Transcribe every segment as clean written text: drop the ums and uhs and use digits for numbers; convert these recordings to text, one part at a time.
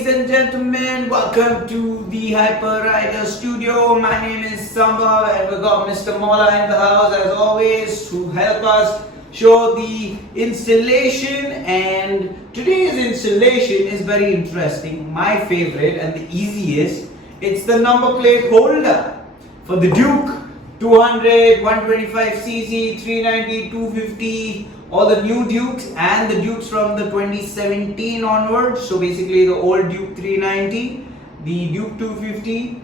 ladies and gentlemen, welcome to the HYPERRIDER studio. My name is Samba and we've got Mr. Mola in the house as always to help us show the installation. And today's installation is very interesting, my favorite and the easiest. It's the number plate holder for the Duke 200, 125cc, 390, 250, all the new Dukes and the Dukes from the 2017 onwards. So basically the old Duke 390, the Duke 250,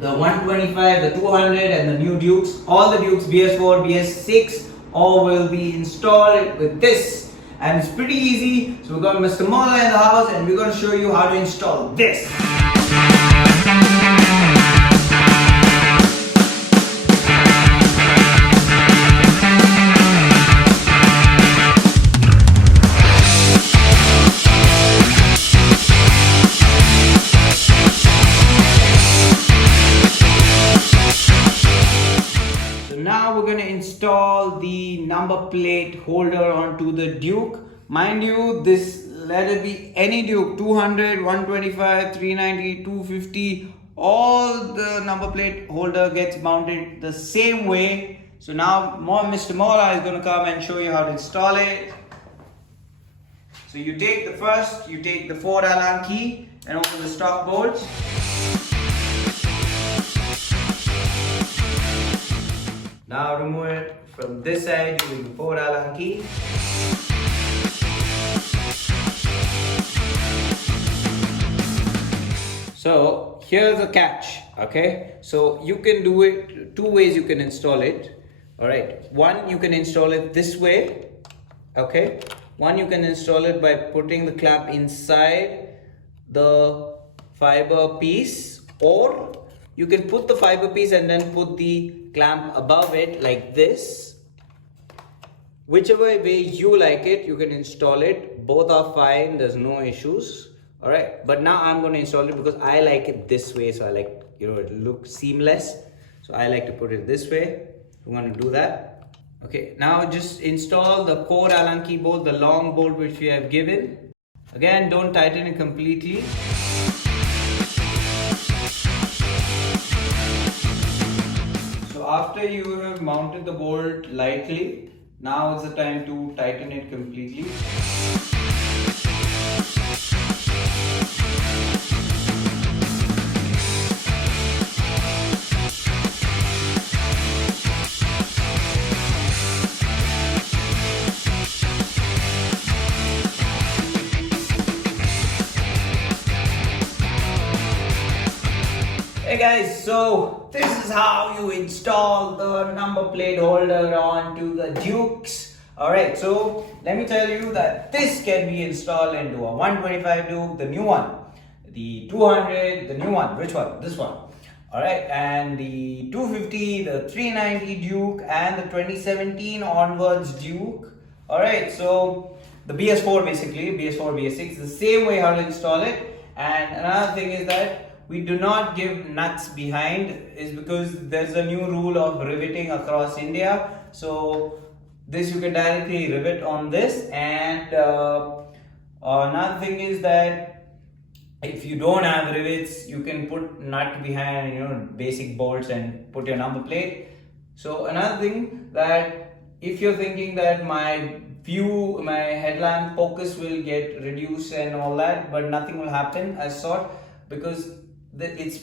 the 125, the 200 and the new Dukes, all the Dukes BS4, BS6, all will be installed with this. And it's pretty easy. So we've got Mr. Mola in the house and we're going to show you how to install this. Now we're going to install the number plate holder onto the Duke. Mind you, this let it be any Duke, 200, 125, 390, 250, all the number plate holder gets mounted the same way. So now Mr. Mola is going to come and show you how to install it. So you take the 4 Allen key and open the stock bolts. Now remove it from this side using the 4 Allen key. So here's the catch, okay? So you can do it two ways. You can install it. All right. One, you can install it this way, okay? One, you can install it by putting the clamp inside the fiber piece, or you can put the fiber piece and then put the clamp above it like this. Whichever way you like it, you can install it. Both are fine, there's no issues. All right, but now I'm going to install it because I like it this way. So I like, it looks seamless. So I like to put it this way. I'm going to do that. Okay, now just install the 4 Allen key bolt, the long bolt which we have given. Again, don't tighten it completely. After you have mounted the bolt lightly, now is the time to tighten it completely. Hey guys, so this is how you install the number plate holder onto the Dukes. Alright, so let me tell you that this can be installed into a 125 Duke, the new one, the 200, the new one, which one? This one. Alright, and the 250, the 390 Duke and the 2017 onwards Duke. Alright, so the BS4 basically, BS4, BS6, the same way how to install it. And another thing is that we do not give nuts behind, is because there's a new rule of riveting across India. So this you can directly rivet on this. And another thing is that if you don't have rivets, you can put nut behind, basic bolts and put your number plate. So another thing, that if you're thinking that my headlamp focus will get reduced and all that, but nothing will happen as sort, because it's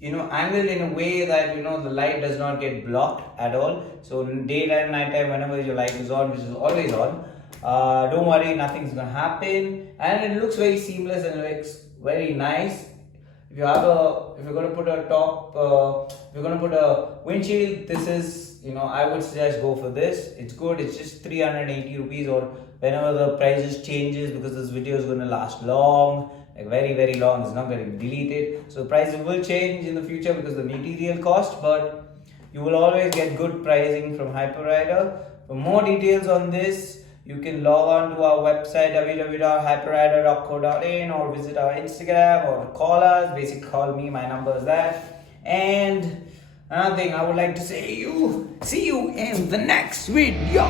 angled in a way that the light does not get blocked at all. So daytime, nighttime, whenever your light is on, which is always on, don't worry, nothing's gonna happen, and it looks very seamless and it looks very nice. If you're gonna put a windshield, this is, I would suggest go for this. It's good. It's just 380 rupees, or whenever the prices changes, because this video is gonna last long. Like very, very long. It's not going to be deleted. So prices will change in the future because of the material cost, but you will always get good pricing from HYPERRIDER. For more details on this, you can log on to our website www.hyperrider.co.in, or visit our Instagram, or call us. Basically call me, my number is that. And another thing I would like to say, see you in the next video.